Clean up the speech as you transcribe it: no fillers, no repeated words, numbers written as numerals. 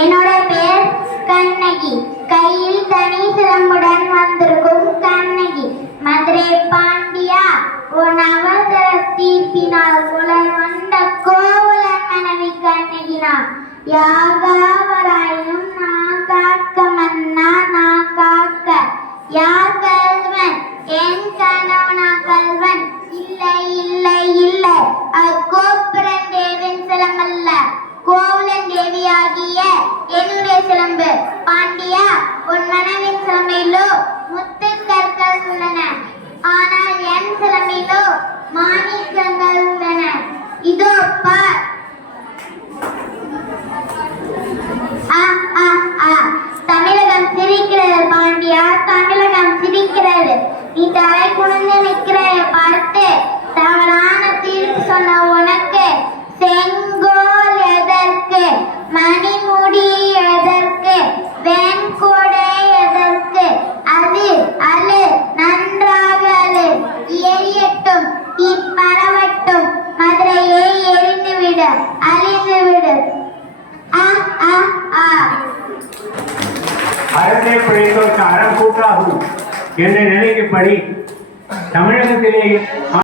என்னோட பேர் கண்ணகி. கையில் தனி சிலம்புடன் வந்திருக்கும் கண்ணகி. மதுரை பாண்டியா உன் அவசர தீர்ப்பினால் புலன் வந்த கோவலன் மனைவி கண்ணகினா. யாகாவராயினும் நான் காக்க மன்னா நான் காக்க. யார் கல்வன்? என் கணவனா கல்வன்? இல்லை இல்லை இல்லை, அது கோபுரன் தேவின் சிலம்பல்ல, கோவலன் தேவியாகிய என்னுடைய சிலம்பு. பாண்டியா, உன் மனைவின் சிலம்பிலோ முத்து கற்கள் உள்ளன, ஆனால் என் சிலம்பிலோ மாணிக்கங்கள் உள்ளன. இதோ பார். தமிழகம் சிரிக்கிறது பாண்டியா, தமிழகம் சிரிக்கிறது. நீ தலை குனிந்து நிற்கிறதை பார்த்து தவறான தீர்ப்பு சொன்ன உனக்கு செங்கோல் எதற்கு? மணிமுடி எதற்கு? வெண்கொடை எதற்கு? அது அழு, நன்றாக அழு, எரியட்டும், தீ பரவட்டும், மதுரையை எரிந்துவிடு, அழிந்துவிடு. அறத்தை பிழைத்தோருக்கு அறம் கூட்டாகும் என்ற நிலைக்குப்படி தமிழகத்திலே